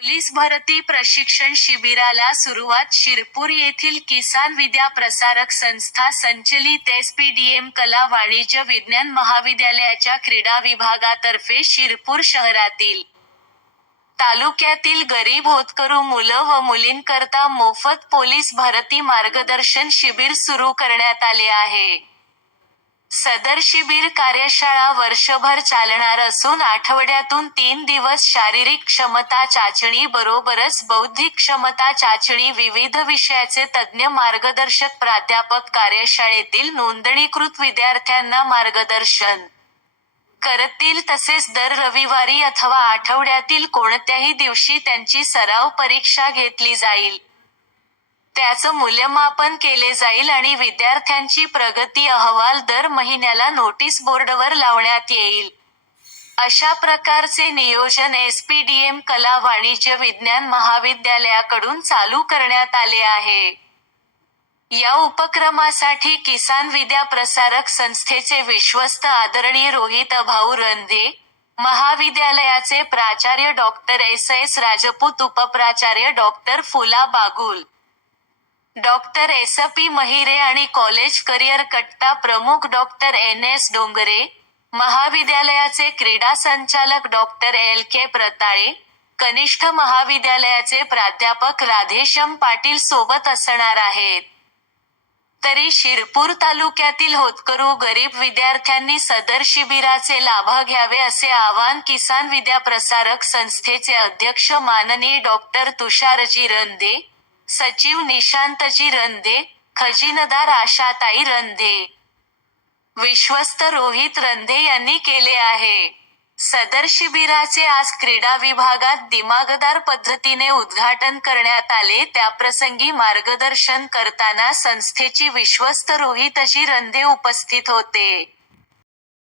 Police भरती प्रशिक्षण शिबिराला सुरुवात शिरपूर येथील किसान विद्या प्रसारक संस्था संचलित एसपीडीएम कला वाणिज्य विज्ञान महाविद्यालयाच्या क्रीडा विभागातर्फे शिरपूर शहरातील तालुक्यातील गरीब होतकरू मुलं व मुलींकरता मोफत पोलीस भरती मार्गदर्शन शिबिर सुरू करण्यात आले आहे. सदर शिबिर कार्यशाळा वर्षभर चालणार असून आठवड्यातून 3 दिवस शारीरिक क्षमता चाचणी बरोबरच बौद्धिक क्षमता चाचणी विविध विषयाचे तज्ज्ञ मार्गदर्शक प्राध्यापक कार्यशाळेतील नोंदणीकृत विद्यार्थ्यांना मार्गदर्शन करतील तसेच दर रविवारी अथवा आठवड्यातील कोणत्याही दिवशी त्यांची सराव परीक्षा घेतली जाईल. त्याचं मूल्यमापन केले जाईल आणि विद्यार्थ्यांची प्रगती अहवाल दर महिन्याला नोटीस बोर्डवर लावण्यात येईल. अशा प्रकारचे नियोजन एसपीडीएम कला वाणिज्य विज्ञान महाविद्यालयाकडून चालू करण्यात आले आहे. या उपक्रमासाठी किसान विद्या प्रसारक संस्थेचे विश्वस्त आदरणीय रोहित भाऊ रंधे, महाविद्यालयाचे प्राचार्य डॉ. एस. राजपूत, उपप्राचार्य डॉ. फुला बागुल, डॉ. एस. महिरे आणि कॉलेज करिअर कट्टा प्रमुख डॉ. एन. डोंगरे, महाविद्यालयाचे क्रीडा संचालक डॉ. एल. प्रताळे, कनिष्ठ महाविद्यालयाचे प्राध्यापक राधेश्याम पाटील सोबत असणार आहेत. तरी शिरपूर तालुक्यातील होतकरू गरीब विद्यार्थ्यांनी सदर शिबिराचे लाभ घ्यावे असे आवाहन किसान विद्या प्रसारक संस्थेचे अध्यक्ष माननीय डॉ. तुषारजी रंधे, सचिव निशांतजी रंधे, खजिनदार आशाताई रंधे, विश्वस्त रोहित रंधे यांनी केले आहे. सदर शिबिराचे आज क्रीडा विभागात दिमागदार पद्धतीने उद्घाटन करण्यात आले. त्याप्रसंगी मार्गदर्शन करताना संस्थेची विश्वस्त रोहितजी रंधे उपस्थित होते.